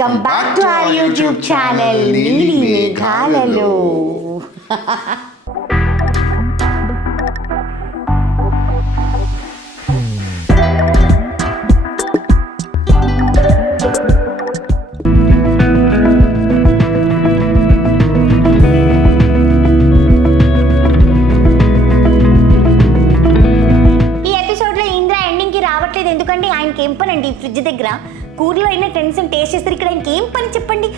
Welcome back to our YouTube channel నీలి మేఘాలలో. ఎందుకంటే ఆయనకి ఏం పని అండి ఫ్రిడ్జ్ దగ్గర కూరలో అయినా టెన్షన్ టేస్ట్ చేస్తారు, ఇక్కడ ఆయనకి ఏం పని చెప్పండి.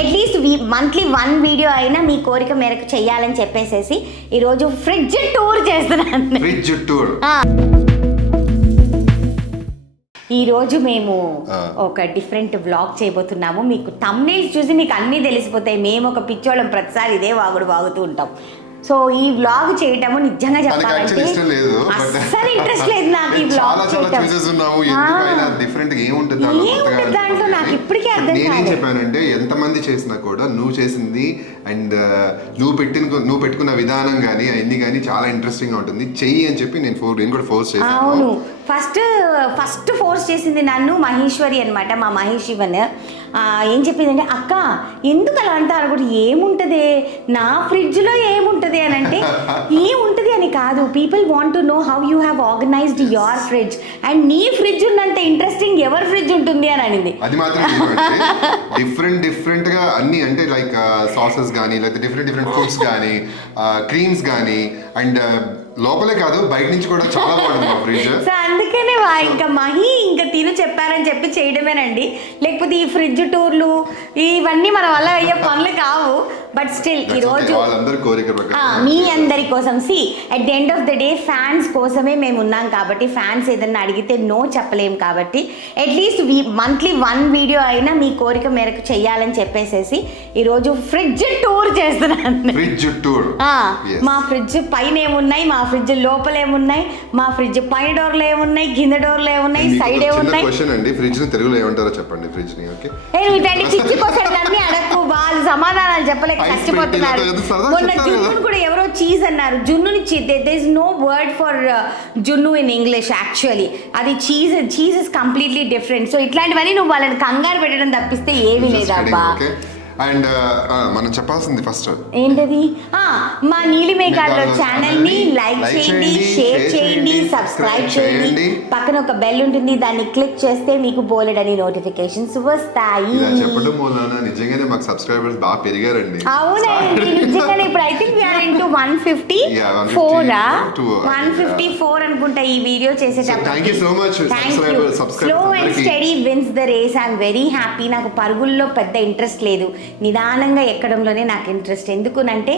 అట్లీస్ట్ మంత్లీ 1 వీడియో అయినా మీ కోరిక మేరకు చెయ్యాలని చెప్పేసేసి ఈరోజు ఫ్రిడ్జ్ టూర్ చేస్తున్నాను. ఫ్రిడ్జ్ టూర్ ఈరోజు మేము ఒక డిఫరెంట్ వ్లాగ్ చేయబోతున్నాము. మీకు థంబ్నెయిల్స్ చూసి మీకు అన్నీ తెలిసిపోతాయి. మేము ఒక పిచ్చోళ్ళం, ప్రతిసారి ఇదే వాగుతూ ఉంటాం. సో ఈ వ్లాగ్ చేయటము నిజంగా చెప్పాలంటే అస్సలు ఇంట్రెస్ట్ లేదు నాకు ఈ వ్లాగ్ చేయటం. దాంట్లో నాకు ఇప్పటికీ అర్థం కాదు. నేనేం చెప్పానంటే ఎంతమంది చేసినా కూడా నువ్వు చేసింది అండ్ నువ్వు పెట్టుకున్న విధానం కానీ అవన్నీ కానీ చాలా ఇంట్రెస్టింగ్ గా ఉంటుంది, చెయ్యి అని చెప్పి నేను కూడా ఫోర్స్ చేశాను. అవును, ఫస్ట్ ఫోర్స్ చేసింది నన్ను మహేశ్వరి అనమాట, మా మహేష్ ఇవన్. ఏం చెప్పిందంటే, అక్క ఎందుకు అలా అంటారు కూడా, ఏముంటుంది నా ఫ్రిడ్జ్లో ఏముంటుంది అని అంటే, ఏముంటుంది అని కాదు, people want to know how you have organised your fridge and నీ ఫ్రిడ్జ్ ఉన్నంత ఇంట్రెస్టింగ్ ఎవరి ఫ్రిడ్జ్ ఉంటుంది అని అనింది. అది మాత్రం డిఫరెంట్ గా అన్ని అంటే లైక్ సాసెస్ కానీ లేకపోతే డిఫరెంట్ ఫుడ్స్ కానీ క్రీమ్స్ కానీ అండ్ లోపలే కాదు బయట నుంచి కూడా చాలా బాగుంటుంది మా ఫ్రిడ్జ్. సో అందుకనే ఇంకా ఇంకా తిను చెప్పారని చెప్పి చేయడమేనండి. లేకపోతే ఈ ఫ్రిడ్జ్ టూర్లు ఇవన్నీ మన వల్ల అయ్యే పనులు కావు. బట్ స్టిల్ ఈరోజు మీ అందరి కోసం at the end of the day fans కోసమే మేము ఉన్నాం కాబట్టి, ఫ్యాన్స్ ఏదన్నా అడిగితే నో చెప్పలేం కాబట్టి అట్లీస్ట్ మంత్లీ 1 వీడియో అయినా మీ కోరిక మేరకు చెయ్యాలని చెప్పేసేసి ఈరోజు ఫ్రిడ్జ్ టూర్ చేస్తున్నాను. ఫ్రిడ్జ్ టూర్ మా ఫ్రిడ్జ్ పైన ఏమున్నాయి, మా ఫ్రిడ్జ్ లోపల ఏమున్నాయి, మా ఫ్రిడ్జ్ పైన డోర్లు ఏమున్నాయి, కింద డోర్లు ఏమున్నాయి, సైడ్ ఏమున్నాయి. ఫ్రిడ్జ్ ని తెలుగులో ఏమంటారో చెప్పండి. ఫ్రిడ్జ్ ని ఇట్లాంటి పిచ్చి క్వశ్చన్లు అన్ని అడగకు, వాళ్ళు సమాధానాలు చెప్పలేక కష్టపడుతున్నారు. మొన్న జున్నుని కూడా ఎవరో చీజ్ అన్నారు, జున్నుని there is no word for junnu in English actually. అది cheese is completely different. So ఇట్లాంటివన్నీ నువ్వు వాళ్ళని కంగారు పెట్టడం తప్పిస్తే ఏమీ లేదబ్బా. అండ్ మనం చెప్పాల్సింది ఫస్ట్ ఏంటది, మా నీలి మేఘాలలో ఛానల్ ని లైక్ చేయండి, షేర్ చేయండి, సబ్స్క్రైబ్ చేయండి. పక్కన ఒక బెల్ ఉంటుంది, దాన్ని క్లిక్ చేస్తే మీకు బోలెడని నోటిఫికేషన్స్ వస్తాయి. నిజంగానే మాకు సబ్స్క్రైబర్స్ బాగా పెరిగారండి. అవునండి, నిజంగానే ఇప్పుడు I think we are into 154 అనుకుంటా ఈ వీడియో చేసేటప్పుడు. Thank you so much subscribers. Slow and steady wins the race. I'm very happy. నాకు పరుగుల్లో పెద్ద ఇంట్రెస్ట్ లేదు, నిదానంగా ఎక్కడంలోనే నాకు ఇంట్రెస్ట్. ఎందుకునంటే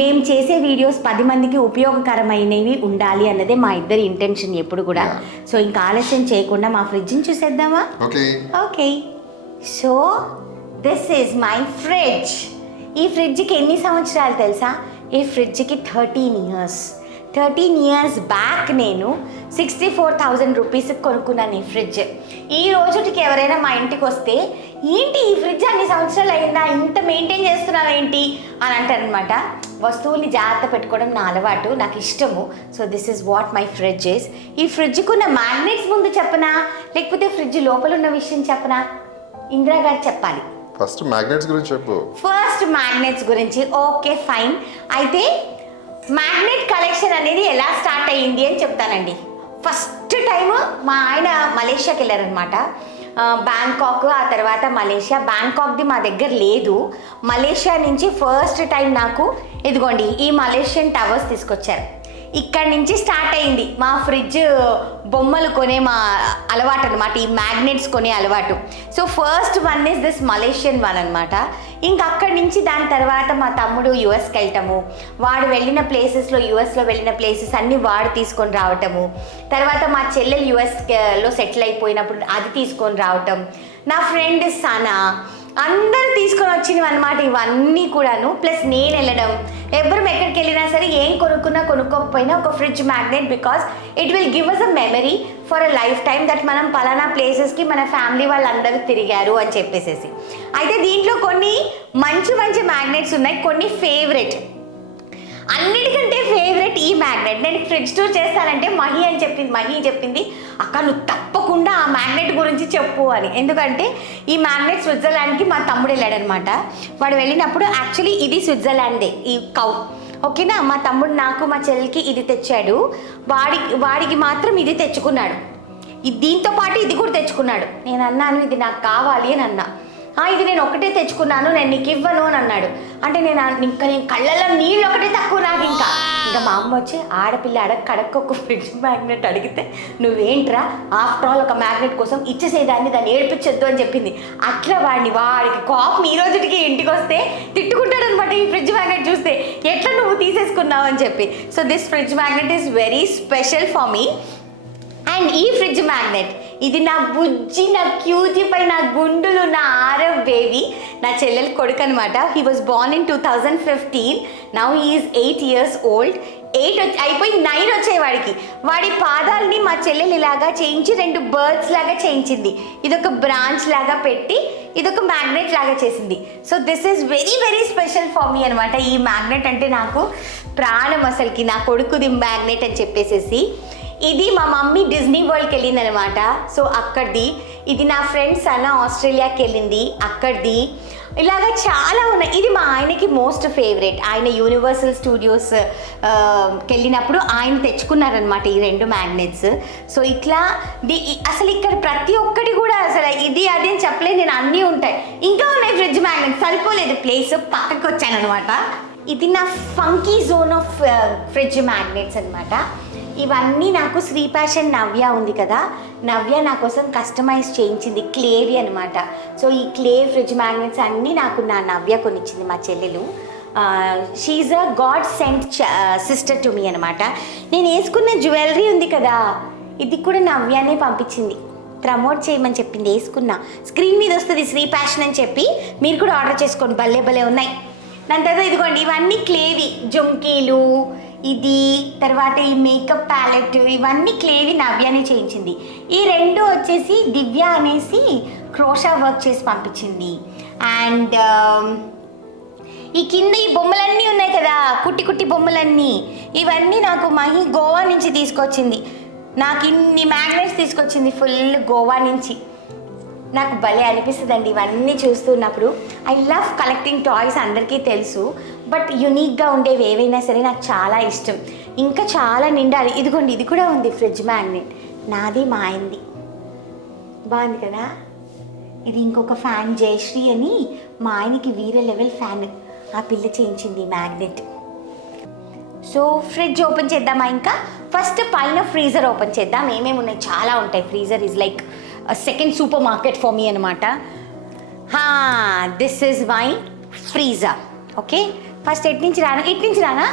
మేము చేసే వీడియోస్ 10 మందికి ఉపయోగకరమైనవి ఉండాలి అన్నదే మా ఇద్దరి ఇంటెన్షన్ ఎప్పుడు కూడా. సో ఇంకా ఆలస్యం చేయకుండా మా ఫ్రిడ్జ్ని చూసేద్దామా? Okay. So this is my fridge. ఈ ఫ్రిడ్జ్కి ఎన్ని సంవత్సరాలు తెలుసా? ఈ ఫ్రిడ్జ్కి 13 ఇయర్స్ బ్యాక్ నేను 64,000 రూపీస్కి కొనుక్కున్నాను ఈ ఫ్రిడ్జ్. ఈ రోజుకి ఎవరైనా మా ఇంటికి వస్తే, ఏంటి ఈ ఫ్రిడ్జ్ అన్ని సంవత్సరాలు అయిందా, ఇంత మెయింటైన్ చేస్తున్నావు ఏంటి అని అంటారనమాట. వస్తువుల్ని జాగ్రత్త పెట్టుకోవడం నా అలవాటు, నాకు ఇష్టము. So this is what my fridge is. ఈ ఫ్రిడ్జ్కి ఉన్న మ్యాగ్నెట్స్ ముందు చెప్పనా, లేకపోతే ఫ్రిడ్జ్ లోపల ఉన్న విషయం చెప్పనా? ఇందిరా గారు చెప్పాలి. ఫస్ట్ మ్యాగ్నెట్స్ గురించి చెప్పు. ఫస్ట్ మ్యాగ్నెట్స్ గురించి. Okay fine. అయితే మ్యాగ్నెట్ కలెక్షన్ అనేది ఎలా స్టార్ట్ అయ్యింది అని చెప్తానండి. ఫస్ట్ టైం మా ఆయన మలేషియాకి వెళ్ళారనమాట. బ్యాంకాక్, ఆ తర్వాత మలేషియా. బ్యాంకాక్ది మా దగ్గర లేదు. మలేషియా నుంచి ఫస్ట్ టైం నాకు ఇదిగోండి ఈ మలేషియన్ టవర్స్ తీసుకొచ్చారు. ఇక్కడి నుంచి స్టార్ట్ అయింది మా ఫ్రిడ్జ్ బొమ్మలు కొనే మా అలవాటు అనమాట, ఈ మ్యాగ్నెట్స్ కొనే అలవాటు. So first one is this Malaysian one అనమాట. ఇంక అక్కడి నుంచి దాని తర్వాత మా తమ్ముడు యుఎస్కి వెళ్ళటము, వాడు వెళ్ళిన ప్లేసెస్లో, యుఎస్లో వెళ్ళిన ప్లేసెస్ అన్నీ వాడు తీసుకొని రావటము. తర్వాత మా చెల్లెలు యుఎస్లో సెటిల్ అయిపోయినప్పుడు అది తీసుకొని రావటం. నా ఫ్రెండ్ సనా, అందరూ తీసుకొని వచ్చినవి అనమాట ఇవన్నీ కూడాను. ప్లస్ నేను వెళ్ళడం, ఎవరు ఎక్కడికి వెళ్ళినా సరే ఏం కొనుక్కోకపోయినా ఒక fridge magnet, because it will give us a memory for a lifetime that మనం పలానా ప్లేసెస్కి మన ఫ్యామిలీ వాళ్ళందరూ తిరిగారు అని చెప్పేసేసి. అయితే దీంట్లో కొన్ని మంచి మ్యాగ్నెట్స్ ఉన్నాయి, కొన్ని ఫేవరెట్. అన్నిటికంటే ఫేవరెట్ ఈ మ్యాగ్నెట్. నేను ఫ్రిడ్జ్ టూర్ చేస్తానంటే మహి చెప్పింది అక్క నువ్వు తప్పకుండా ఆ మ్యాగ్నెట్ గురించి చెప్పు అని. ఎందుకంటే ఈ మ్యాగ్నెట్ స్విట్జర్లాండ్కి మా తమ్ముడు వెళ్ళాడనమాట. వాడు వెళ్ళినప్పుడు యాక్చువల్లీ ఇది స్విట్జర్లాండ్దే ఈ కౌ, ఓకేనా. మా తమ్ముడు నాకు మా చెల్లికి ఇది తెచ్చాడు, వాడికి మాత్రం ఇది తెచ్చుకున్నాడు. దీంతో పాటు ఇది కూడా తెచ్చుకున్నాడు. నేను అన్నాను ఇది నాకు కావాలి అని అన్నా. ఇది నేను ఒకటే తెచ్చుకున్నాను, నేను నీకు ఇవ్వను అని అన్నాడు. అంటే నేను కళ్ళల్లో నీళ్ళు ఒకటే తక్కువ నాకు. ఇంకా మా అమ్మ వచ్చి ఆడపిల్ల కడక్క ఒక ఫ్రిడ్జ్ మ్యాగ్నెట్ అడిగితే నువ్వేంట్రా ఆఫ్టర్ ఆల్ ఒక మ్యాగ్నెట్ కోసం ఇచ్చేసేదాన్ని, దాన్ని ఏడిపించొద్దు అని చెప్పింది. అట్లా వాడికి కోపం ఈ రోజుకి ఇంటికి వస్తే తిట్టుకుంటాడు అనమాట ఈ ఫ్రిడ్జ్ మ్యాగ్నెట్ చూస్తే, ఎట్లా నువ్వు తీసేసుకున్నావు అని చెప్పి. So this fridge magnet is very special for me. And ఈ ఫ్రిడ్జ్ మ్యాగ్నెట్ ఇది నా బుజ్జి, నా క్యూటీ పై, నా గుండులు, నా ఆరవ్ బేబీ, నా చెల్లెలు కొడుకు అనమాట. He was Born in 2015. Now he is 8 years old. 8 అయిపోయి 9 వచ్చాయి వాడికి. వాడి పాదాలని మా చెల్లెలు ఇలాగా చేయించి 2 బర్డ్స్ లాగా చేయించింది. ఇదొక బ్రాంచ్ లాగా పెట్టి ఇదొక మ్యాగ్నెట్ లాగా చేసింది. So this is very very special for me అనమాట. ఈ మ్యాగ్నెట్ అంటే నాకు ప్రాణం అసలుకి. నా కొడుకుది మ్యాగ్నెట్ అని చెప్పేసేసి. ఇది మా మమ్మీ డిజ్నీ వరల్డ్కి వెళ్ళింది అనమాట. సో అక్కడిది. ఇది నా ఫ్రెండ్స్ అన్న ఆస్ట్రేలియాకి వెళ్ళింది, అక్కడిది. ఇలాగా చాలా ఉన్నాయి. ఇది మా ఆయనకి మోస్ట్ ఫేవరెట్. ఆయన యూనివర్సల్ స్టూడియోస్కి వెళ్ళినప్పుడు ఆయన తెచ్చుకున్నారనమాట ఈ 2 మ్యాగ్నెట్స్. సో ఇట్లా అసలు ఇక్కడ ప్రతి ఒక్కటి కూడా అసలు ఇది అది అని చెప్పలేదు నేను, అన్నీ ఉంటాయి. ఇంకా ఉన్నాయి ఫ్రిడ్జ్ మ్యాగ్నెట్స్, సరిపోలేదు ప్లేస్, పక్కకి వచ్చాను అనమాట. ఇది నా funky zone of fridge magnets అనమాట. ఇవన్నీ నాకు శ్రీ ప్యాషన్ నవ్య ఉంది కదా, నవ్య నా కోసం కస్టమైజ్ చేయించింది, క్లేవి అనమాట. సో ఈ క్లే ఫ్రిడ్జ్ మ్యాగ్నెట్స్ అన్నీ నాకు నా నవ్య కొనిచ్చింది మా చెల్లెలు. She a god sent sister to me అనమాట. నేను వేసుకున్న జ్యువెలరీ ఉంది కదా, ఇది కూడా నవ్యానే పంపించింది, ప్రమోట్ చేయమని చెప్పింది. వేసుకున్నా, స్క్రీన్ మీద వస్తుంది శ్రీ ప్యాషన్ అని చెప్పి, మీరు కూడా ఆర్డర్ చేసుకోండి, భలే భలే ఉన్నాయి. దాని తర్వాత ఇదిగోండి ఇవన్నీ క్లేవి, జుంకీలు, ఇది తర్వాత ఈ మేకప్ ప్యాలెట్, ఇవన్నీ క్లేవి నవ్యానే చేయించింది. ఈ 2 వచ్చేసి దివ్య అనేసి క్రోషా వర్క్ చేసి పంపించింది. అండ్ ఈ కింద ఈ బొమ్మలన్నీ ఉన్నాయి కదా, కుట్టి కుట్టి బొమ్మలన్నీ, ఇవన్నీ నాకు మహి గోవా నుంచి తీసుకొచ్చింది. నాకు ఇన్ని మ్యాగ్నెట్స్ తీసుకొచ్చింది ఫుల్ గోవా నుంచి. నాకు భలే అనిపిస్తుందండి ఇవన్నీ చూస్తున్నప్పుడు. ఐ లవ్ కలెక్టింగ్ టాయ్స్, అందరికీ తెలుసు. బట్ యునీక్గా ఉండేవి ఏవైనా సరే నాకు చాలా ఇష్టం. ఇంకా చాలా నిండాలి. ఇదిగోండి ఇది కూడా ఉంది ఫ్రిడ్జ్ మ్యాగ్నెట్, నాది మా ఆయనది. బాగుంది కదా. ఇది ఇంకొక ఫ్యాన్ జయశ్రీ అని మా ఆయనకి వీరే లెవెల్ ఫ్యాన్, ఆ పిల్ల చేయించింది మ్యాగ్నెట్. సో ఫ్రిడ్జ్ ఓపెన్ చేద్దామా? ఇంకా ఫస్ట్ పైన ఫ్రీజర్ ఓపెన్ చేద్దాం. ఏమేమి ఉన్నాయి, చాలా ఉంటాయి. Freezer is like second supermarket for me అనమాట. This is my freezer. Okay, first ఎటు నుంచి రానా?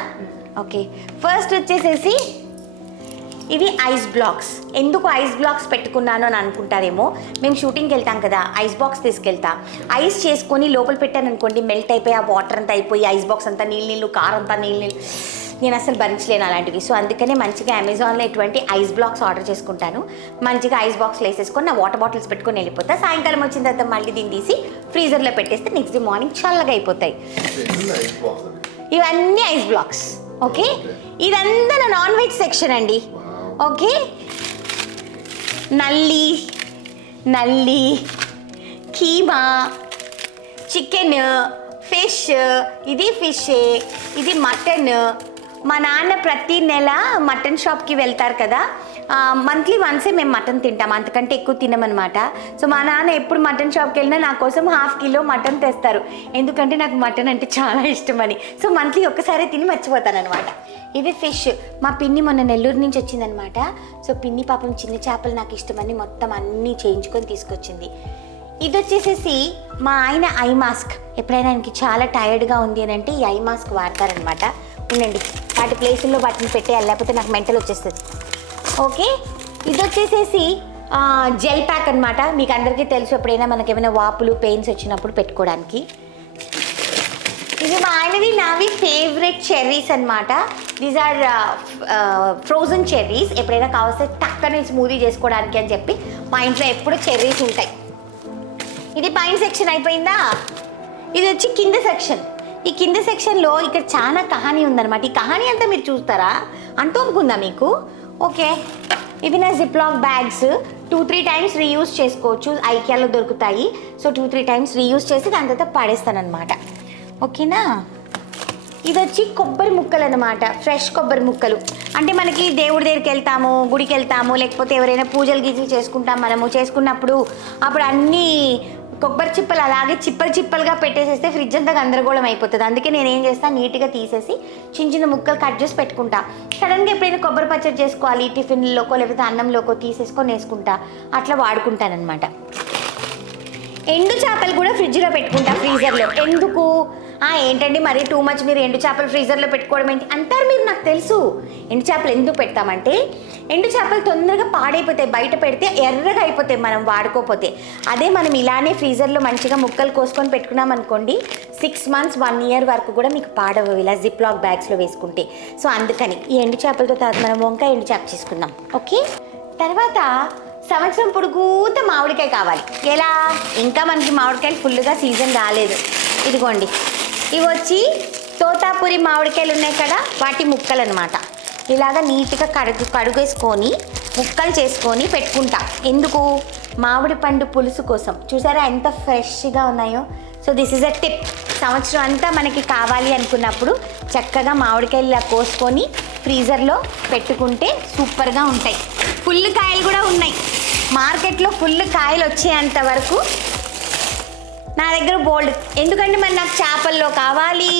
ఓకే, ఫస్ట్ వచ్చేసేసి ఇవి ఐస్ బ్లాక్స్. ఎందుకు ఐస్ బ్లాక్స్ పెట్టుకున్నాను అని అనుకుంటారేమో, మేము షూటింగ్కి వెళ్తాం కదా, ఐస్ బాక్స్ తీసుకెళ్తా, ఐస్ చేసుకొని లోపల పెట్టాను అనుకోండి, మెల్ట్ అయిపోయి ఆ వాటర్ అంతా అయిపోయి ఐస్ బాక్స్ అంతా నీళ్ళు, కారం అంతా నీళ్ళు, నేను అసలు భరించలేను అలాంటివి. సో అందుకనే మంచిగా అమెజాన్లో ఇటువంటి ఐస్ బ్లాక్స్ ఆర్డర్ చేసుకుంటాను. మంచిగా ఐస్ బాక్స్లో వేసేసుకొని నా వాటర్ బాటిల్స్ పెట్టుకొని వెళ్ళిపోతా. సాయంకాలం వచ్చిన తర్వాత మళ్ళీ దీన్ని తీసి ఫ్రీజర్లో పెట్టేస్తే నెక్స్ట్ డే మార్నింగ్ చల్లగా అయిపోతాయి. ఇవన్నీ ఐస్ బ్లాక్స్. ఓకే, ఇదంతా నా నాన్ వెజ్ సెక్షన్ అండి. ఓకే, నల్లి, కీమా, చికెన్, ఫిష్, ఇది ఫిషే, ఇది మటన్. మా నాన్న ప్రతి నెల మటన్ షాప్కి వెళ్తారు కదా, మంత్లీ వన్సే మేము మటన్ తింటాం, అంతకంటే ఎక్కువ తినమన్నమాట. సో మా నాన్న ఎప్పుడు మటన్ షాప్కి వెళ్ళినా నా కోసం 1/2 kilo మటన్ తెస్తారు, ఎందుకంటే నాకు మటన్ అంటే చాలా ఇష్టమని. సో మంత్లీ ఒక్కసారి తిని మర్చిపోతాను అనమాట. ఇది ఫిష్. మా పిన్ని మొన్న నెల్లూరు నుంచి వచ్చిందనమాట. సో పిన్ని పాపం చిన్న చేపలు నాకు ఇష్టమని మొత్తం అన్నీ చేయించుకొని తీసుకొచ్చింది. ఇది వచ్చేసేసి మా ఆయన ఐ మాస్క్. ఎప్పుడైనా ఆయనకి చాలా టైర్డ్గా ఉంది అని అంటే ఈ ఐ మాస్క్ వాడతారనమాట. ఉండండి, వాటి ప్లేసుల్లో వాటిని పెట్టేయాలి, లేకపోతే నాకు మెంటల్ వచ్చేస్తుంది. ఓకే, ఇది వచ్చేసేసి జెల్ ప్యాక్ అనమాట. మీకు అందరికీ తెలుసు, ఎప్పుడైనా మనకి ఏమైనా వాపులు పెయిన్స్ వచ్చినప్పుడు పెట్టుకోవడానికి. ఇది మా ఆయనవి నావి ఫేవరెట్ చెర్రీస్ అనమాట. These are frozen cherries. ఎప్పుడైనా కావాల్సి టక్కని స్మూదీ చేసుకోవడానికి అని చెప్పి మా ఇంట్లో ఎప్పుడు చెర్రీస్ ఉంటాయి. ఇది పైన సెక్షన్ అయిపోయిందా, ఇది వచ్చి కింద సెక్షన్. ఈ కింద సెక్షన్లో ఇక్కడ చాలా కహానీ ఉందన్నమాట. ఈ కహానీ అంతా మీరు చూస్తారా? అంత ఒప్పుకుందా మీకు? ఓకే, ఇవి నా జిప్లాక్ బ్యాగ్స్. 2-3 టైమ్స్ రీయూజ్ చేసుకోవచ్చు, ఐకియాలో దొరుకుతాయి. సో 2-3 టైమ్స్ రీయూజ్ చేసి దాని తర్వాత పాడేస్తానమాట. ఓకేనా? ఇది వచ్చి కొబ్బరి ముక్కలు అనమాట, ఫ్రెష్ కొబ్బరి ముక్కలు. అంటే మనకి దేవుడి దగ్గరికి వెళ్తాము, గుడికి వెళ్తాము, లేకపోతే ఎవరైనా పూజలు గీజలు చేసుకుంటాం, మనము చేసుకున్నప్పుడు అప్పుడు అన్నీ కొబ్బరి చిప్పలు అలాగే చిప్పలుగా పెట్టేసేస్తే ఫ్రిడ్జ్ అంతా గందరగోళం అయిపోతుంది. అందుకే నేను ఏం చేస్తాను, నీట్గా తీసేసి చిన్న చిన్న ముక్కలు కట్ చేసి పెట్టుకుంటా. సడన్గా ఎప్పుడైనా కొబ్బరి పచ్చడి చేసుకోవాలి, టిఫిన్లోకో లేకపోతే అన్నంలోకో తీసేసుకొని వేసుకుంటా, అట్లా వాడుకుంటానమాట. ఎండు చేపలు కూడా ఫ్రిడ్జ్లో పెట్టుకుంటా, ఫ్రీజర్లో. ఎందుకు? ఏంటండి మరి టూ మచ్, మీరు ఎండు చేపలు ఫ్రీజర్లో పెట్టుకోవడం ఏంటి అంటారు మీరు. నాకు తెలుసు ఎండు చేపలు ఎందుకు పెడతామంటే, ఎండు చేపలు తొందరగా పాడైపోతాయి, బయట పెడితే ఎర్రగా అయిపోతాయి మనం వాడుకోపోతే. అదే మనం ఇలానే ఫ్రీజర్లో మంచిగా ముక్కలు కోసుకొని పెట్టుకున్నాం అనుకోండి, 6 months 1 year వరకు కూడా మీకు పాడవు ఇలా జిప్లాక్ బ్యాగ్స్లో వేసుకుంటే. సో అందుకని ఈ ఎండు చేపలతో తర్వాత మనం వంకాయ ఎండు చేప చేసుకుందాం. ఓకే, తర్వాత సంవత్సరం పొడుగుత మామిడికాయ కావాలి. ఎలా? ఇంకా మనకి మామిడికాయలు ఫుల్గా సీజన్ రాలేదు. ఇదిగోండి, ఇవి వచ్చి తోతాపురి మామిడికాయలు ఉన్నాయి కదా, వాటి ముక్కలు అనమాట. ఇలాగ నీట్గా కడుగేసుకొని ముక్కలు చేసుకొని పెట్టుకుంటా. ఎందుకు? మామిడి పండు పులుసు కోసం. చూసారా ఎంత ఫ్రెష్గా ఉన్నాయో? So this is a tip. సంవత్సరం అంతా మనకి కావాలి అనుకున్నప్పుడు చక్కగా మామిడికాయలు ఇలా కోసుకొని ఫ్రీజర్లో పెట్టుకుంటే సూపర్గా ఉంటాయి. ఫుల్ కాయలు కూడా ఉన్నాయి మార్కెట్లో. ఫుల్ కాయలు వచ్చేంత వరకు నా దగ్గర బోల్డ్. ఎందుకంటే మరి నాకు చేపల్లో కావాలి,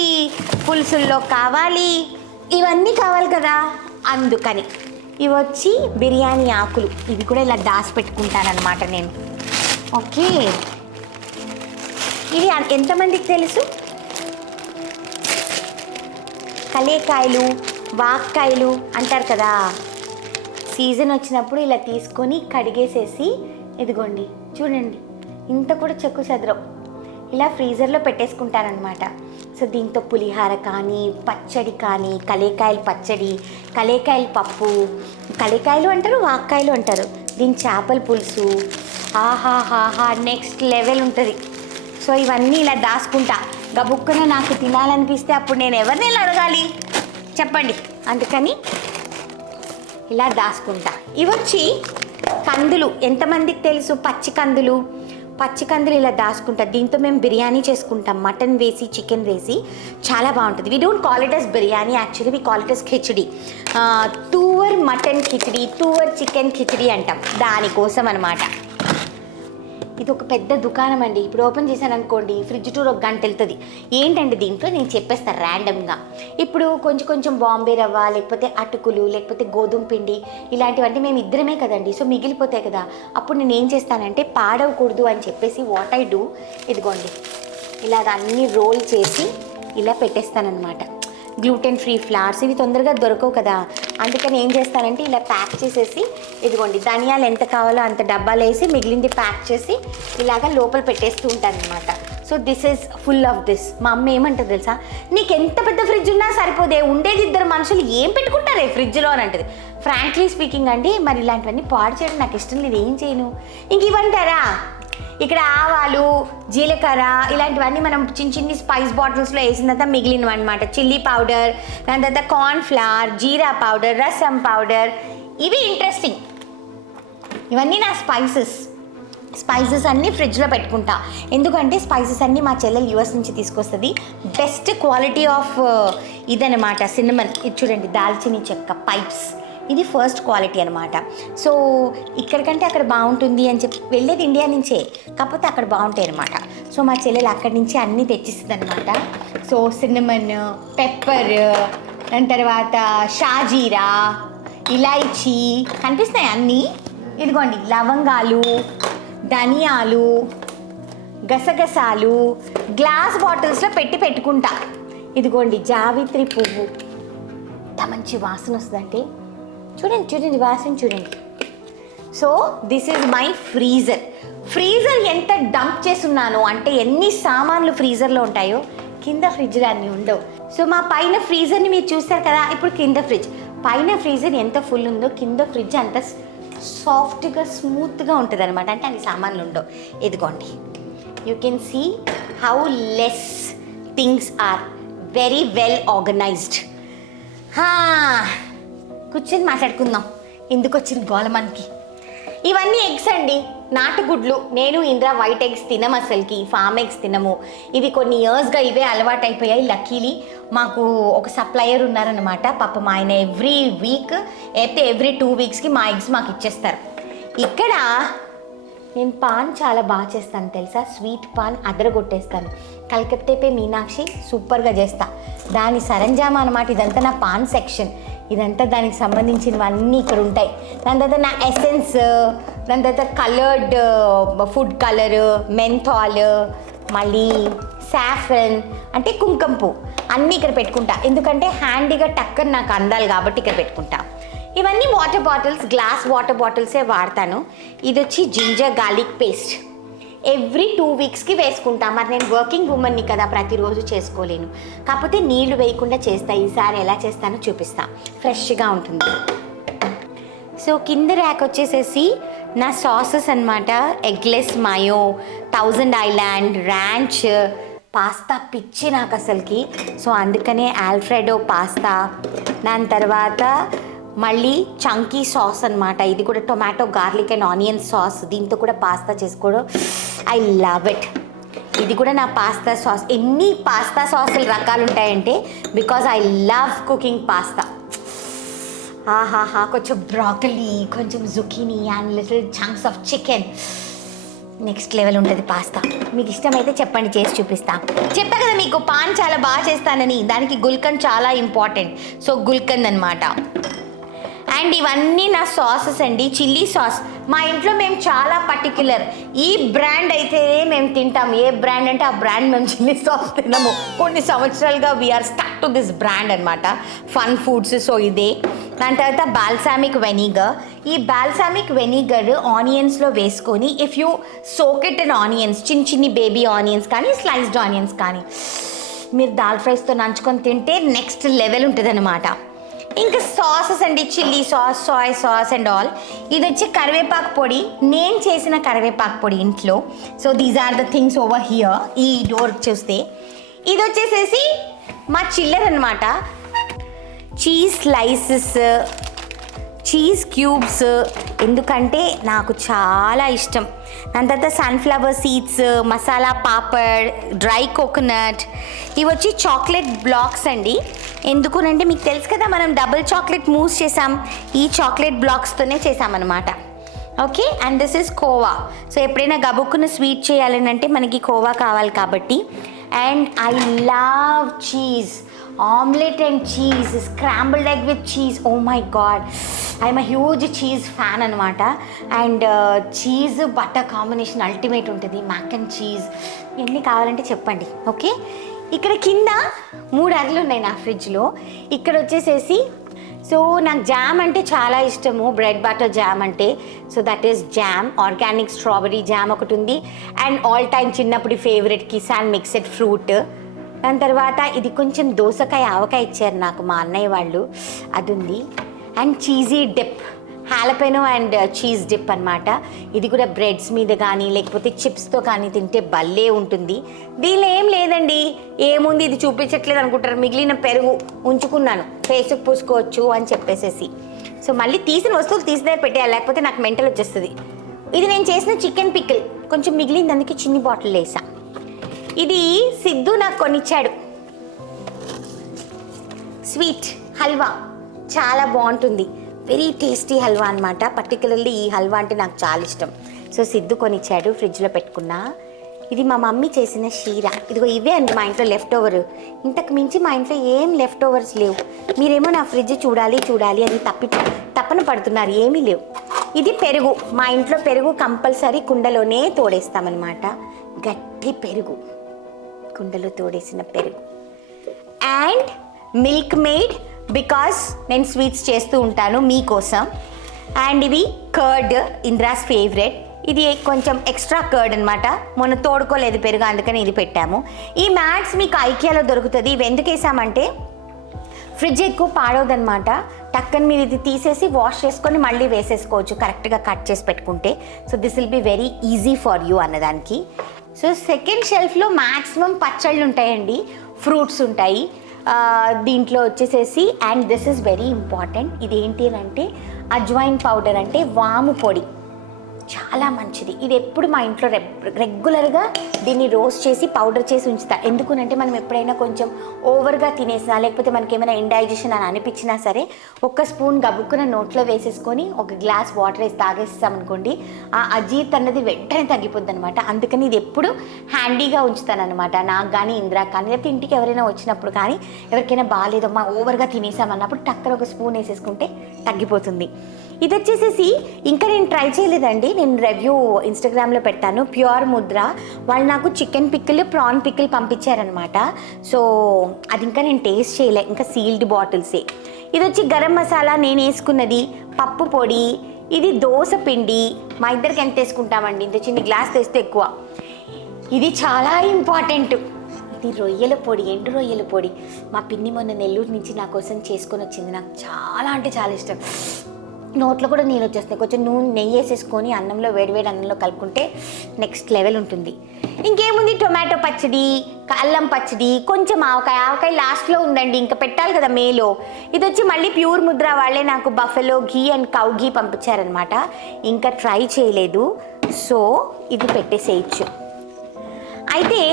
పులుసుల్లో కావాలి, ఇవన్నీ కావాలి కదా, అందుకని. ఇవి వచ్చి బిర్యానీ ఆకులు, ఇవి కూడా ఇలా దాచి పెట్టుకుంటానమాట నేను. ఓకే, ఇది ఎంతమందికి తెలుసు? కలేకాయలు, వాక్కాయలు అంటారు కదా. సీజన్ వచ్చినప్పుడు ఇలా తీసుకొని కడిగేసేసి, ఇదిగోండి చూడండి, ఇంత కూడా చెక్కు చెదరం ఇలా ఫ్రీజర్లో పెట్టేసుకుంటానమాట. సో దీంతో పులిహార కానీ, పచ్చడి కానీ, కలేకాయలు పచ్చడి, కలేకాయలు పప్పు, కలేకాయలు అంటారు, వాక్కాయలు అంటారు, దీని చేపల పులుసు, ఆహాహాహా నెక్స్ట్ లెవెల్ ఉంటుంది. సో ఇవన్నీ ఇలా దాచుకుంటా. గబుక్కున నాకు తినాలనిపిస్తే అప్పుడు నేను ఎవరిని అడగాలి చెప్పండి, అందుకని ఇలా దాచుకుంటా. ఇవి వచ్చి కందులు, ఎంతమందికి తెలుసు? పచ్చి కందులు ఇలా దాచుకుంటా. దీంతో మేము బిర్యానీ చేసుకుంటాం, మటన్ వేసి, చికెన్ వేసి, చాలా బాగుంటుంది. We don't call it as biryani, actually we call it as khichdi. తూవర్ మటన్ ఖిచడి, తూవర్ చికెన్ ఖిచడి అంటాం, దానికోసం అనమాట. ఇది ఒక పెద్ద దుకాణం అండి. ఇప్పుడు ఓపెన్ చేశాను అనుకోండి, ఫ్రిడ్జ్ టూర్ 1 గంట వెళ్తుంది. ఏంటంటే దీంట్లో నేను చెప్పేస్తాను ర్యాండమ్గా. ఇప్పుడు కొంచెం బాంబే రవ్వ, లేకపోతే అటుకులు, లేకపోతే గోధుమ పిండి, ఇలాంటివన్నీ మేము ఇద్దరమే కదండి, సో మిగిలిపోతాయి కదా. అప్పుడు నేను ఏం చేస్తానంటే, పాడవకూడదు అని చెప్పేసి వాట్ ఐ డూ, ఇదిగోండి ఇలాగ అన్నీ రోల్ చేసి ఇలా పెట్టేస్తానమాట. గ్లూటెన్ ఫ్రీ ఫ్లవర్స్ ఇవి తొందరగా దొరకవు కదా, అందుకని ఏం చేస్తానంటే ఇలా ప్యాక్ చేసేసి, ఇదిగోండి ధనియాలు ఎంత కావాలో అంత డబ్బాలు వేసి మిగిలింది ప్యాక్ చేసి ఇలాగ లోపల పెట్టేస్తూ ఉంటాను అనమాట. So this is full of this. మా అమ్మ ఏమంటుంది తెలుసా, నీకు ఎంత పెద్ద ఫ్రిడ్జ్ ఉన్నా సరిపోదే, ఉండేది 2 మనుషులు, ఏం పెట్టుకుంటారే ఫ్రిడ్జ్లో అని అంటుంది. ఫ్రాంక్లీ స్పీకింగ్ అండి, మరి ఇలాంటివన్నీ పాడు చేయడం నాకు ఇష్టం లేదు, ఏం చేయను. ఇంక ఇవంటారా, ఇక్కడ ఆవాలు, జీలకర్ర ఇలాంటివన్నీ మనం చిన్ని స్పైస్ బాటిల్స్లో వేసిన తర్వాత మిగిలినవి అనమాట. చిల్లీ పౌడర్, దాని తర్వాత కార్న్ ఫ్లవర్, జీరా పౌడర్, రసం పౌడర్, ఇవి ఇంట్రెస్టింగ్. ఇవన్నీ నా స్పైసెస్ అన్నీ ఫ్రిడ్జ్లో పెట్టుకుంటా. ఎందుకంటే స్పైసెస్ అన్నీ మా చెల్లెలు US నుంచి తీసుకొస్తుంది. బెస్ట్ క్వాలిటీ ఆఫ్ ఇదనమాట సిన్నమన్. ఇది చూడండి, దాల్చిని చెక్క పైప్స్, ఇది ఫస్ట్ క్వాలిటీ అనమాట. సో ఇక్కడికంటే అక్కడ బాగుంటుంది అని చెప్పి వెళ్ళేది ఇండియా నుంచే, కాకపోతే అక్కడ బాగుంటాయి అనమాట. సో మా చెల్లెలు అక్కడి నుంచి అన్నీ తెచ్చిస్తుంది అనమాట. సో సిన్నమన్, పెప్పర్, దాని తర్వాత షాజీరా, ఇలాయచీ కనిపిస్తున్నాయి అన్నీ. ఇదిగోండి లవంగాలు, ధనియాలు, గసగసాలు గ్లాస్ బాటిల్స్లో పెట్టుకుంటా. ఇదిగోండి జావిత్రి పువ్వు, ఎంత మంచి వాసన వస్తుందంటే చూడండి వాసన చూడండి. So this is my freezer ఎంత డంప్ చేసున్నాను అంటే, ఎన్ని సామాన్లు ఫ్రీజర్లో ఉంటాయో కింద ఫ్రిడ్జ్లో అన్నీ ఉండవు. సో మా పైన ఫ్రీజర్ని మీరు చూస్తారు కదా, ఇప్పుడు కింద ఫ్రిడ్జ్, పైన ఫ్రీజర్ ఎంత ఫుల్ ఉందో కింద ఫ్రిడ్జ్ అంత సాఫ్ట్గా స్మూత్గా ఉంటుంది అనమాట. అంటే అన్ని సామాన్లు ఉండవు. ఇదిగోండి, you can see how less things are. Very well organised. కూర్చొని మాట్లాడుకుందాం ఎందుకు వచ్చింది గోల మనకి. ఇవన్నీ ఎగ్స్ అండి, నాటుగుడ్లు. నేను ఇంద్ర వైట్ ఎగ్స్ తినము, అసలుకి ఫామ్ ఎగ్స్ తినము. ఇవి కొన్ని ఇయర్స్గా ఇవే అలవాటు అయిపోయాయి. లక్కీలీ మాకు ఒక సప్లయర్ ఉన్నారనమాట. పాపం ఆయన ఎవ్రీ వీక్ అయితే ఎవ్రీ 2 వీక్స్కి మా ఎగ్స్ మాకు ఇచ్చేస్తారు. ఇక్కడ నేను పాన్ చాలా బాగా చేస్తాను తెలుసా, స్వీట్ పాన్ అదరగొట్టేస్తాను. కలకత్తే పే మీనాక్షి సూపర్గా చేస్తా. దాని సరంజామా అనమాట ఇదంతా. నా పాన్ సెక్షన్ ఇదంతా, దానికి సంబంధించినవన్నీ ఇక్కడ ఉంటాయి. దాని తర్వాత నా ఎసెన్స్, దాని తర్వాత కలర్డ్ ఫుడ్ కలర్, మెంథాల్, మళ్ళీ సాఫ్రన్ అంటే కుంకుమ పువ్వు అన్నీ ఇక్కడ పెట్టుకుంటా. ఎందుకంటే హ్యాండీగా టక్కని నాకు అందాలి కాబట్టి ఇక్కడ పెట్టుకుంటా. ఇవన్నీ వాటర్ బాటిల్స్, గ్లాస్ వాటర్ బాటిల్సే వాడతాను. ఇది వచ్చి జింజర్ గార్లిక్ పేస్ట్ ఎవ్రీ 2 వీక్స్కి వేసుకుంటా. మరి నేను వర్కింగ్ ఉమెన్ని కదా, ప్రతిరోజు చేసుకోలేను. కాకపోతే నీళ్లు వేయకుండా చేస్తా. ఈసారి ఎలా చేస్తానో చూపిస్తా, ఫ్రెష్గా ఉంటుంది. సో కింద ర్యాక్ వచ్చేసేసి నా సాసెస్ అనమాట. ఎగ్లెస్ మాయో, 1000 ఐలాండ్, ర్యాంచ్, పాస్తా పిచ్చి నాకు అసలుకి. సో అందుకనే ఆల్ఫ్రెడో పాస్తా. దాని తర్వాత మళ్ళీ చంకీ సాస్ అనమాట. ఇది కూడా tomato garlic and onion sauce. దీంతో కూడా పాస్తా చేసుకోవడం ఐ లవ్ ఇట్. ఇది కూడా నా పాస్తా సాస్. ఎన్ని పాస్తా సాసులు రకాలు ఉంటాయంటే because I love cooking pasta. కొంచెం బ్రాకలీ, కొంచెం zucchini and little chunks of chicken. Next level ఉంటుంది పాస్తా. మీకు ఇష్టమైతే చెప్పండి, చేసి చూపిస్తా. చెప్పా కదా మీకు పాన్ చాలా బాగా చేస్తానని. దానికి గుల్కంద్ చాలా ఇంపార్టెంట్. సో గుల్కంద్ అనమాట. అండ్ ఇవన్నీ నా సాసెస్ అండి. చిల్లీ సాస్ మా ఇంట్లో మేము చాలా పర్టిక్యులర్. ఈ బ్రాండ్ అయితేనే మేము తింటాం. ఏ బ్రాండ్ అంటే ఆ బ్రాండ్ మేము చిల్లీ సాస్ తినము. కొన్ని సంవత్సరాలుగా we are stuck to this brand అనమాట, ఫన్ ఫుడ్స్. సో ఇదే. దాని తర్వాత బాల్సామిక్ వెనిగర్. ఈ బాల్సామిక్ వెనిగర్ ఆనియన్స్లో వేసుకొని if you soak it in onions, చిన్ని బేబీ ఆనియన్స్ కానీ స్లైస్డ్ ఆనియన్స్ కానీ మీరు దాల్ ఫ్రైస్తో నంచుకొని తింటే నెక్స్ట్ లెవెల్ ఉంటుంది అనమాట. ఇంకా సాసెస్ అండి, chilli sauce, soy sauce and all. ఇది వచ్చి కరివేపాకు పొడి, నేను చేసిన కరివేపాకు పొడి ఇంట్లో. So these are the things over here. ఈ డోర్ చూస్తే ఇది వచ్చేసేసి మా చిల్లర్ అనమాట. చీజ్ స్లైసెస్, చీజ్ క్యూబ్స్, ఎందుకంటే నాకు చాలా ఇష్టం. దాని తర్వాత sunflower seeds, masala papad, dry coconut. ఇవి వచ్చి చాక్లెట్ బ్లాక్స్ అండి. ఎందుకునంటే మీకు తెలుసు కదా, మనం డబుల్ చాక్లెట్ మూవ్స్ చేసాం. ఈ చాక్లెట్ బ్లాక్స్తోనే చేసామన్నమాట. Okay. And this is khoa. So ఎప్పుడైనా గబుక్కున స్వీట్ చేయాలని అంటే మనకి కోవా కావాలి కాబట్టి. And I love cheese, omelette and cheese, scrambled egg with cheese. Oh my god, I'm a huge cheese fan అనమాట. And cheese butter combination ultimate ఉంటుంది. మ్యాక్ అండ్ చీజ్ ఎన్ని కావాలంటే చెప్పండి. ఓకే. ఇక్కడ కింద 3 అరలు ఉన్నాయి నా ఫ్రిడ్జ్లో. ఇక్కడ వచ్చేసేసి సో నాకు జామ్ అంటే చాలా ఇష్టము, బ్రెడ్ బటర్ జామ్ అంటే. So that is jam, organic strawberry jam ఒకటి ఉంది. అండ్ ఆల్ టైమ్ చిన్నప్పుడు ఫేవరెట్ కిసాన్ మిక్సెడ్ ఫ్రూట్. దాని తర్వాత ఇది కొంచెం దోసకాయ ఆవకాయ ఇచ్చారు నాకు మా అన్నయ్య వాళ్ళు, అది ఉంది. And cheesy dip, jalapeno and cheese dip అనమాట. ఇది కూడా బ్రెడ్స్ మీద కానీ లేకపోతే చిప్స్తో కానీ తింటే భలే ఉంటుంది. దీనిలో ఏం లేదండి, ఏముంది ఇది చూపించట్లేదు అనుకుంటారు. మిగిలిన పెరుగు ఉంచుకున్నాను, ఫేస్కి పూసుకోవచ్చు అని చెప్పేసేసి. సో మళ్ళీ తీసిన వస్తువులు తీసి దగ్గర పెట్టేయాలి, లేకపోతే నాకు మెంటల్ వచ్చేస్తుంది. ఇది నేను చేసిన చికెన్ పికిల్ కొంచెం మిగిలింది, అందుకే చిన్ని బాటిల్ వేసా. ఇది సిద్ధు నాకు కొనిచ్చాడు, స్వీట్ హల్వా, చాలా బాగుంటుంది. వెరీ టేస్టీ హల్వా అనమాట. పర్టికులర్లీ ఈ హల్వా అంటే నాకు చాలా ఇష్టం. సో సిద్ధు కొనిచ్చాడు, ఫ్రిడ్జ్లో పెట్టుకున్నా. ఇది మా మమ్మీ చేసిన షీరా. ఇదిగో ఇవే అండి మా ఇంట్లో లెఫ్ట్ ఓవర్. ఇంతకు మించి మా ఇంట్లో ఏం లెఫ్ట్ ఓవర్స్ లేవు. మీరేమో నా ఫ్రిడ్జ్ చూడాలి చూడాలి అని తప్పన పడుతున్నారు, ఏమీ లేవు. ఇది పెరుగు, మా ఇంట్లో పెరుగు కంపల్సరీ కుండలోనే తోడేస్తామన్నమాట. గట్టి పెరుగు, కుండలో తోడేసిన పెరుగు. అండ్ మిల్క్ మేడ్, బికాస్ నేను స్వీట్స్ చేస్తూ ఉంటాను మీకోసం. అండ్ ఇవి కర్డ్, ఇంద్రాస్ ఫేవరెట్. ఇది కొంచెం ఎక్స్ట్రా కర్డ్ అనమాట, మొన్న తోడుకోలేదు పెరుగు, అందుకని ఇది పెట్టాము. ఈ మ్యాట్స్ మీకు ఐకియాలో దొరుకుతుంది. ఇవి ఎందుకు వేసామంటే ఫ్రిడ్జ్ ఎక్కువ పాడవదనమాట. టక్కని మీరు ఇది తీసేసి వాష్ చేసుకొని మళ్ళీ వేసేసుకోవచ్చు కరెక్ట్గా కట్ చేసి పెట్టుకుంటే. So this will be very easy for you అన్నదానికి. సో సెకండ్ షెల్ఫ్లో మ్యాక్సిమం పచ్చళ్ళు ఉంటాయండి, ఫ్రూట్స్ ఉంటాయి. దీంట్లో వచ్చేసేసి and this is very important, ఇది ఏంటి అని అంటే అజ్వైన్ పౌడర్, అంటే వాము పొడి. చాలా మంచిది. ఇది ఎప్పుడు మా ఇంట్లో రెగ్యులర్గా దీన్ని రోస్ట్ చేసి పౌడర్ చేసి ఉంచుతా. ఎందుకునంటే మనం ఎప్పుడైనా కొంచెం ఓవర్గా తినేసినా లేకపోతే మనకి ఏమైనా ఇండైజెషన్ అని అనిపించినా సరే ఒక్క స్పూన్ గబుక్కున నోట్లో వేసేసుకొని ఒక గ్లాస్ వాటర్ వేసి తాగేస్తామనుకోండి, ఆ అజీర్తి అన్నది వెంటనే తగ్గిపోద్ది అనమాట. అందుకని ఇది ఎప్పుడు హ్యాండీగా ఉంచుతానమాట, నాకు కానీ ఇందిరాకి కానీ, లేకపోతే ఇంటికి ఎవరైనా వచ్చినప్పుడు కానీ ఎవరికైనా బాగాలేదమ్మా ఓవర్గా తినేసామన్నప్పుడు టక్కన ఒక స్పూన్ వేసేసుకుంటే తగ్గిపోతుంది. ఇది వచ్చేసేసి ఇంకా నేను ట్రై చేయలేదండి, నేను రివ్యూ ఇన్స్టాగ్రామ్లో పెడతాను. ప్యూర్ ముద్ర వాళ్ళు నాకు చికెన్ పికిల్, ప్రాన్ పికిల్ పంపించారనమాట. సో అది ఇంకా నేను టేస్ట్ చేయలే, ఇంకా సీల్డ్ బాటిల్సే. ఇది వచ్చి గరం మసాలా నేను వేసుకున్నది, పప్పు పొడి, ఇది దోశ పిండి. మా ఇద్దరికి ఎంత వేసుకుంటామండి, ఇంత చిన్న గ్లాస్ తెస్తే ఎక్కువ. ఇది చాలా ఇంపార్టెంట్, ఇది రొయ్యల పొడి, ఎండు రొయ్యల పొడి. మా పిన్ని మొన్న నెల్లూరు నుంచి నా కోసం చేసుకొని వచ్చింది, నాకు చాలా అంటే చాలా ఇష్టం. నోట్లో కూడా నీళ్ళు వచ్చేస్తాయి. కొంచెం నెయ్యి వేసేసుకొని అన్నంలో వేడివేడి అన్నంలో కలుపుకుంటే నెక్స్ట్ లెవెల్ ఉంటుంది. ఇంకేముంది, టొమాటో పచ్చడి, అల్లం పచ్చడి, కొంచెం ఆవకాయ లాస్ట్లో ఉందండి, ఇంకా పెట్టాలి కదా మేలో. ఇది వచ్చి మళ్ళీ ప్యూర్ ముద్ర వాళ్ళే నాకు బఫెలో ఘీ అండ్ కౌ ఘీ పంపించారనమాట. ఇంకా ట్రై చేయలేదు, సో ఇది పెట్టేసేయచ్చు. అయితే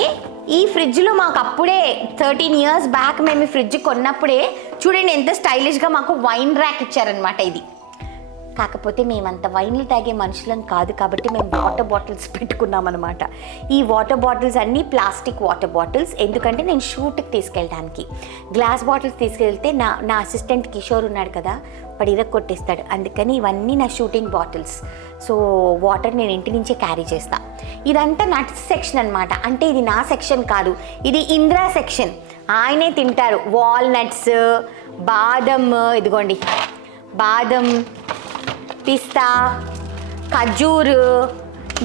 ఈ ఫ్రిడ్జ్లో మాకు అప్పుడే 13 years బ్యాక్ మేము ఈ ఫ్రిడ్జ్ కొన్నప్పుడే చూడండి ఎంత స్టైలిష్గా మాకు వైన్ ర్యాక్ ఇచ్చారనమాట. ఇది కాకపోతే మేమంత వైన్లు తాగే మనుషులం కాదు కాబట్టి మేము వాటర్ బాటిల్స్ పెట్టుకున్నాం అనమాట. ఈ వాటర్ బాటిల్స్ అన్నీ ప్లాస్టిక్ వాటర్ బాటిల్స్, ఎందుకంటే నేను షూట్కి తీసుకెళ్ళడానికి. గ్లాస్ బాటిల్స్ తీసుకెళ్తే నా అసిస్టెంట్ కిషోర్ ఉన్నాడు కదా, వాడు ఇరగొట్టేస్తాడు. అందుకని ఇవన్నీ నా షూటింగ్ బాటిల్స్. సో వాటర్ నేను ఇంటి నుంచే క్యారీ చేస్తా. ఇదంతా నట్స్ సెక్షన్ అనమాట, అంటే ఇది నా సెక్షన్ కాదు, ఇది ఇంద్రా సెక్షన్. ఆయనే తింటారు వాల్నట్స్, బాదం, ఇదిగోండి బాదం, పిస్తా, ఖజూరు,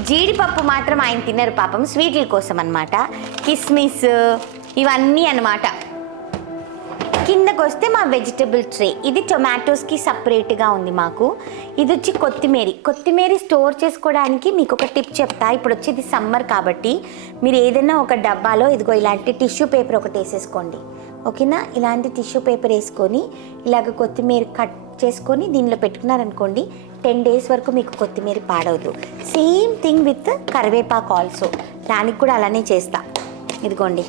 జీడిపప్పు మాత్రం ఆయన తిన్నారు పాపం, స్వీట్ల కోసం అనమాట. కిస్మిస్, ఇవన్నీ అనమాట. కిందకు వస్తే మా వెజిటబుల్ ట్రే, ఇది టొమాటోస్కి సపరేట్గా ఉంది మాకు. ఇది వచ్చి కొత్తిమీర స్టోర్ చేసుకోవడానికి మీకు ఒక టిప్ చెప్తా. ఇప్పుడు వచ్చేది సమ్మర్ కాబట్టి మీరు ఏదైనా ఒక డబ్బాలో ఇదిగో ఇలాంటి టిష్యూ పేపర్ ఒకటి వేసేసుకోండి, ఓకేనా. ఇలాంటి టిష్యూ పేపర్ వేసుకొని ఇలాగ కొత్తిమీర కట్ చేసుకొని దీనిలో పెట్టుకున్నారనుకోండి, 10 days వరకు మీకు కొత్తిమీర పాడవద్దు. సేమ్ థింగ్ విత్ కరివేపాకు ఆల్సో, దానికి కూడా అలానే చేస్తా. ఇదిగోండి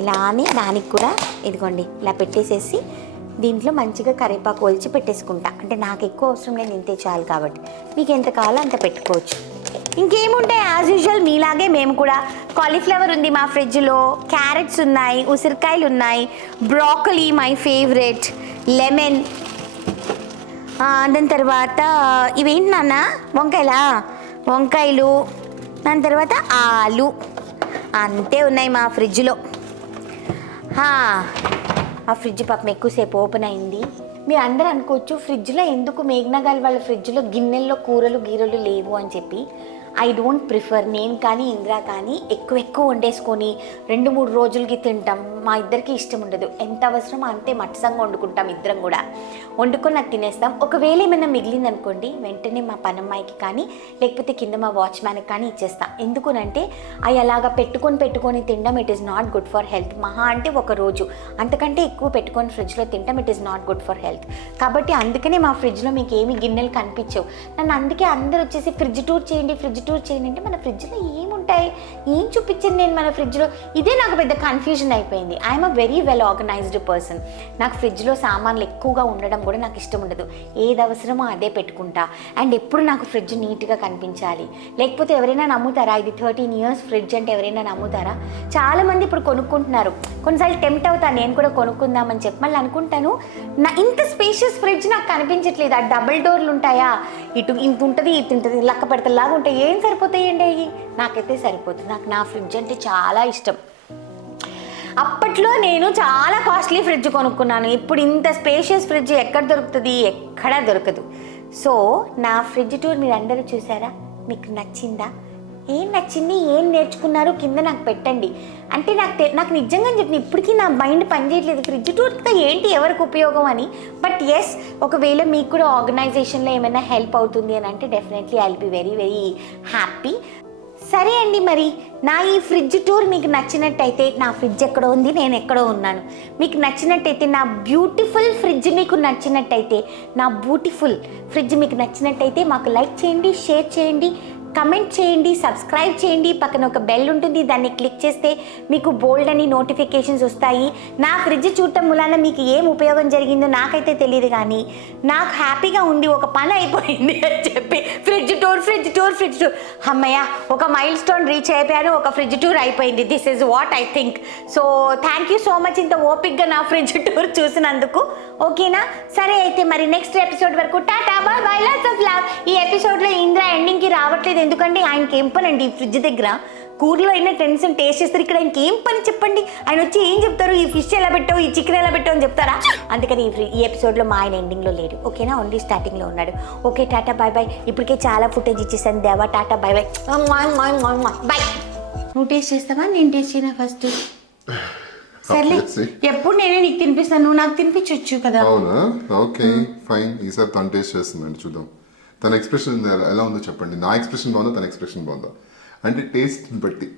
ఇలానే దానికి కూడా ఇదిగోండి ఇలా పెట్టేసేసి దీంట్లో మంచిగా కరివేపాకు ఒలిచి పెట్టేసుకుంటా. అంటే నాకు ఎక్కువ అవసరం లేదు, ఇంతే చాలు కాబట్టి మీకు ఎంత కావాలో అంత పెట్టుకోవచ్చు. ఇంకేముంటాయి, యాజ్ యూజువల్ మీలాగే మేము కూడా కాలీఫ్లవర్ ఉంది మా ఫ్రిడ్జ్లో, క్యారెట్స్ ఉన్నాయి, ఉసిరికాయలు ఉన్నాయి, బ్రాకలీ మై ఫేవరెట్, లెమన్, దాని తర్వాత ఇవేంటి నాన్న, వంకాయలు, దాని తర్వాత ఆలు, అంతే ఉన్నాయి మా ఫ్రిడ్జ్లో. ఆ ఫ్రిడ్జ్ పాపం ఎక్కువసేపు ఓపెన్ అయింది. మీరు అందరూ అనుకోవచ్చు ఫ్రిడ్జ్లో ఎందుకు మేఘ్నా గారి వాళ్ళ ఫ్రిడ్జ్లో గిన్నెల్లో కూరలు గీరలు లేవు అని చెప్పి. ఐ డోంట్ ప్రిఫర్, నేను కానీ ఇందిరా కానీ ఎక్కువ వండేసుకొని 2-3 రోజులకి తింటాం. మా ఇద్దరికి ఇష్టం ఉండదు, ఎంత అవసరమో అంతే మట్టసంగా వండుకుంటాం ఇద్దరం కూడా. వండుకొని నాకు తినేస్తాం. ఒకవేళ ఏమైనా మిగిలిందనుకోండి వెంటనే మా పనమ్మాయికి కానీ లేకపోతే కింద మా వాచ్మ్యాన్కి కానీ ఇచ్చేస్తాం. ఎందుకునంటే అవి అలాగా పెట్టుకొని తినడం it is not good for health. మహా అంటే ఒక రోజు, అంతకంటే ఎక్కువ పెట్టుకొని ఫ్రిడ్జ్లో తింటాం it is not good for health. కాబట్టి అందుకనే మా ఫ్రిడ్జ్లో మీకు ఏమి గిన్నెలు కనిపించవు. నన్ను అందుకే అందరూ వచ్చేసి ఫ్రిడ్జ్ టూర్ చేయండి అంటే మన ఫ్రిడ్జ్లో ఏముంటాయి, ఏం చూపించండి నేను మన ఫ్రిడ్జ్లో. ఇదే నాకు పెద్ద కన్ఫ్యూజన్ అయిపోయింది. I'm a very well organised person. నాకు ఫ్రిడ్జ్లో సామాన్లు ఎక్కువగా ఉండడం కూడా నాకు ఇష్టం ఉండదు. ఏది అవసరమో అదే పెట్టుకుంటా. అండ్ ఎప్పుడు నాకు ఫ్రిడ్జ్ నీట్గా కనిపించాలి. లేకపోతే ఎవరైనా నమ్ముతారా, ఇది 13 years ఫ్రిడ్జ్ అంటే ఎవరైనా నమ్ముతారా? చాలామంది ఇప్పుడు కొనుక్కుంటున్నారు. కొన్నిసార్లు టెంప్ట్ అవుతాను నేను కూడా కొనుక్కుందామని చెప్పి, మళ్ళీ అనుకుంటాను ఇంత స్పేషియస్ ఫ్రిడ్జ్ నాకు కనిపించట్లేదు. ఆ డబుల్ డోర్లు ఉంటాయా, ఇటు ఇంత ఉంటుంది ఇటు ఉంటుంది, లక్క పెడతలాగా ఉంటాయి, ఏం సరిపోతాయండి అవి? నాకైతే సరిపోతుంది. నాకు నా ఫ్రిడ్జ్ అంటే చాలా ఇష్టం. అప్పట్లో నేను చాలా కాస్ట్లీ ఫ్రిడ్జ్ కొనుక్కున్నాను. ఇప్పుడు ఇంత స్పేషియస్ ఫ్రిడ్జ్ ఎక్కడ దొరుకుతుంది? ఎక్కడా దొరకదు. సో నా ఫ్రిడ్జ్ టూర్ మీరు అందరూ చూసారా? మీకు నచ్చిందా? ఏం నచ్చింది, ఏం నేర్చుకున్నారు కింద నాకు పెట్టండి. అంటే నాకు నిజంగా చెప్పిన ఇప్పటికీ నా మైండ్ పనిచేయట్లేదు ఫ్రిడ్జ్ టూర్తో ఏంటి ఎవరికి ఉపయోగం అని. బట్ ఎస్, ఒకవేళ మీకు కూడా ఆర్గనైజేషన్లో ఏమైనా హెల్ప్ అవుతుంది అని అంటే definitely I will be very very happy. సరే అండి, మరి నా ఈ ఫ్రిడ్జ్ టూర్ మీకు నచ్చినట్టయితే, నా ఫ్రిడ్జ్ ఎక్కడో ఉంది, నేను ఎక్కడో ఉన్నాను, మీకు నచ్చినట్టయితే, నా బ్యూటిఫుల్ ఫ్రిడ్జ్ మీకు నచ్చినట్టయితే, నా బ్యూటిఫుల్ ఫ్రిడ్జ్ మీకు నచ్చినట్టయితే మాకు లైక్ చేయండి, షేర్ చేయండి, కమెంట్ చేయండి, సబ్స్క్రైబ్ చేయండి. పక్కన ఒక బెల్ ఉంటుంది, దాన్ని క్లిక్ చేస్తే మీకు బోల్డ్ అని నోటిఫికేషన్స్ వస్తాయి. నా ఫ్రిడ్జ్ చూడటం మూలాన మీకు ఏం ఉపయోగం జరిగిందో నాకైతే తెలియదు, కానీ నాకు హ్యాపీగా ఉంది, ఒక పని అయిపోయింది అని చెప్పి ఫ్రిడ్జ్ టూర్ అమ్మయ్య, ఒక మైల్ స్టోన్ రీచ్ అయిపోయాను, ఒక ఫ్రిడ్జ్ టూర్ అయిపోయింది. This is what I think. So thank you so much ఇంత ఓపిక్గా నా ఫ్రిడ్జ్ టూర్ చూసినందుకు. ఓకేనా? సరే అయితే మరి నెక్స్ట్ ఎపిసోడ్ వరకు tata, bye bye, lots of love. ఈ ఎపిసోడ్లో ఇంద్ర ఎండింగ్కి రావట్లేదు, ఎందుకంటే ఆయనకి ఏం పని అండి ఈ ఫ్రిడ్జ్ దగ్గర? కూరలో అయినా టెన్షన్ టేస్ట్ చేస్తారు, ఇక్కడ ఆయనకి ఏం పని చెప్పండి? ఆయన వచ్చి ఏం చెప్తారు? ఈ ఫిష్ ఎలా పెట్టావు, ఈ చికెన్ ఎలా పెట్టావు అని చెప్తారా? అందుకని ఈ ఎపిసోడ్లో మా ఆయన ఎండింగ్లో లేడు. ఓకేనా? ఓన్లీ స్టార్టింగ్లో ఉన్నాడు. Okay, tata bye bye. ఇప్పటికే చాలా ఫుటేజ్ ఇచ్చేసాను Deva. Tata bye bye bye. నువ్వు టేస్ట్ చేస్తావా, నేను టేస్ట్ చేయనా ఫస్ట్? సర్లే, ఎప్పుడు నేనే నీకు తినిపిస్తాను, నువ్వు నాకు తినిపించవచ్చు కదా. అవునా? Okay fine. ఈసారి తను టేస్ట్ చేస్తుందండి, చూద్దాం తన ఎక్స్ప్రెషన్ ఎలా ఉందో చెప్పండి. నా ఎక్స్ప్రెషన్ బాగుందా, తన ఎక్స్ప్రెషన్ బాగుందా అంటే టేస్ట్ బట్టి.